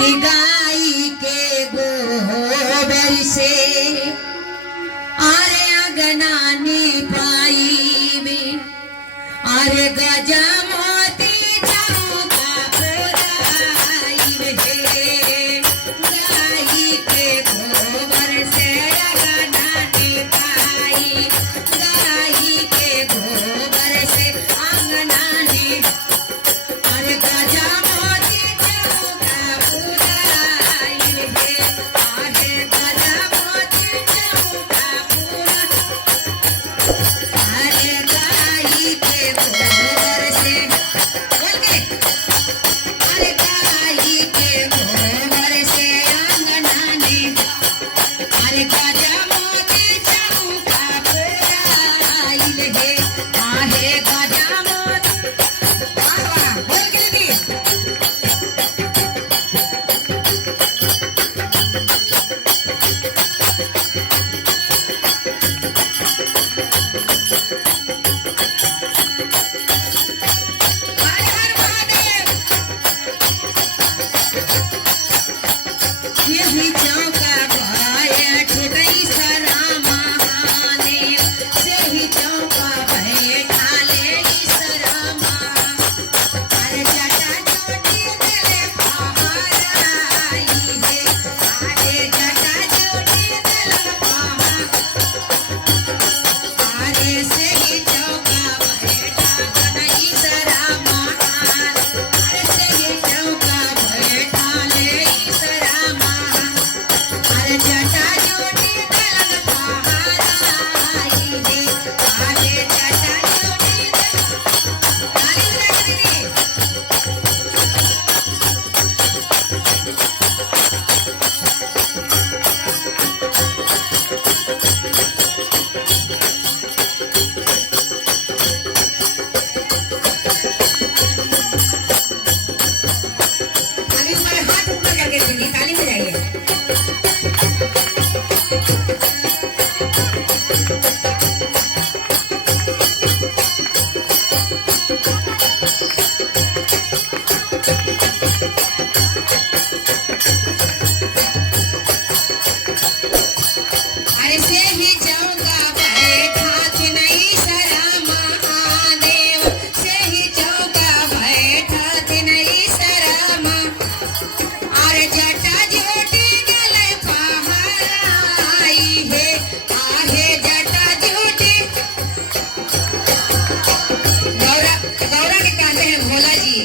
कि गाई के गोबर से अरे अगनानी पाई में अरे गजा मोती चौका पुराई में गाई के गोबर से अगनानी पाई गाई के गोबर से अगनानी अरे गजा मोती चौका पुराई में आहे गजा मोती चौका पुराई अरे गाई के गोबर से बोल के अरे गाई के गोबर से अंगनाने अरे गजा मोती चौका पुराई है आहे गजा मोती आवा बोल के दीदी हर हर महादेव यही चौका बैठ गई सरा महादेव सही चौका बैठा ले सरा अरे जटा जोड़ी गले पहाड़ाई है अरे जटा जोड़ी गले पहाड़ अरे सही चौका बैठा गई सरा अरे सही चौका बैठा ले सरा अरे जटा जोड़ी गले पहाड़ाई है अरे जटा जोड़ी ताली बजा दीदी अभी तुम्हारे हाथ ऊपर करके दीदी ताली बजाइए अरे से ही चौका बैठा थी नहीं सरा महादेव से ही चौका बैठा थी नहीं सरा अरे जटा जोटी गले पहाड़ाई है आहे जटा जोटी गौरा गौरा के कहते हैं भोला जी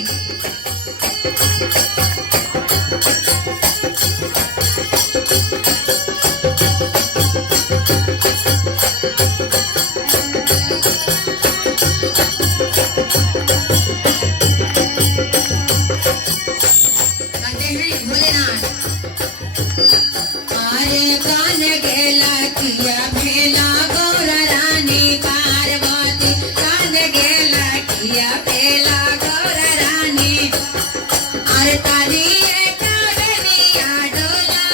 कहते हैं भोलेनाथ अरे कान गेला किया भेला गौर रानी पार्वती कान गेला किया भेला गौर रानी अरे ताली कावनिया डोला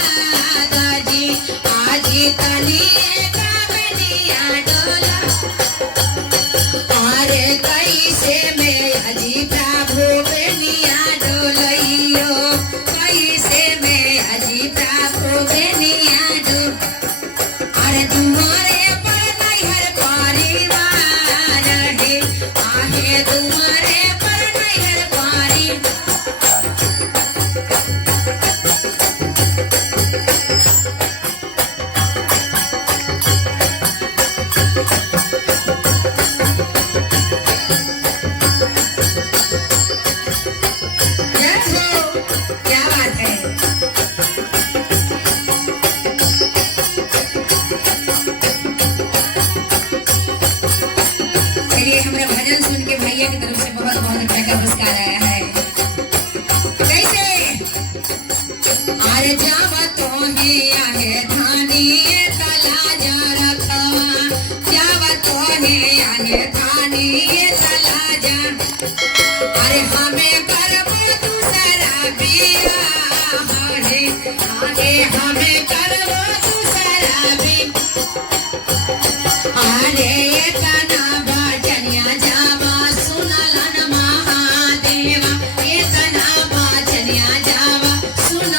गाजी आजी ताली कावनिया डोला अरे कैसे में अजी प्रभु बेनिया डोलइयो कैसे में अजी प्रभु बेनिया डो अरे तुम्हारे पर नैहर परिवार है आहे तुम्हारे पर नैहर परिवार जय हो क्या बात है चलिए हमारा भजन सुन के भैया की तरफ से बहुत बहुत रुपए का पुरस्कार आया है कैसे अरे जावा तो ही आहे धानी तला जा रखवा जावा तो ही आहे धानी तला जा अरे हमें करब दूसरा बिया आहे आहे हमें करब दूसरा भी अरे ये तना भजनिया जावा सुनलन महादेवा ये तना भजनिया जावा सुन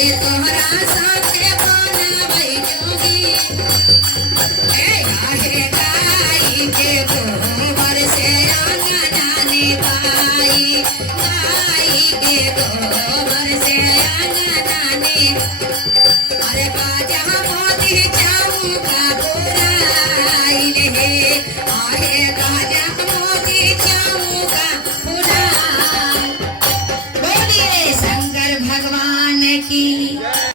ए तोहरा साथे बनबै जोगी ए गाहे गाई के गोबर से अंगना ने पाई गाई के गोबर